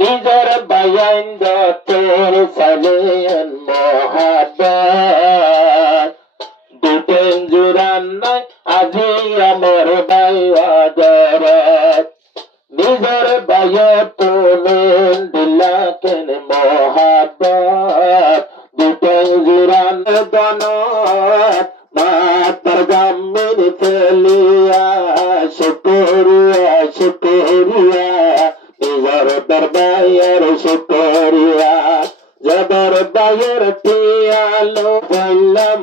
নিজের বায়াইন্দ তোর সালেন মহাব্বত দুটেন জুরান নাই আজি আমার বায়াদরত নিজের বায়া তোলেন দিলা কেন মহাব্বত দুটেন জুরান দনত মাতার গাম্মিন ফেলিয়া শুকরিয়া শুকরিয়া নিজের দরবায়ের শুকরিয়া জবর বায়ের টিয়ালো বললাম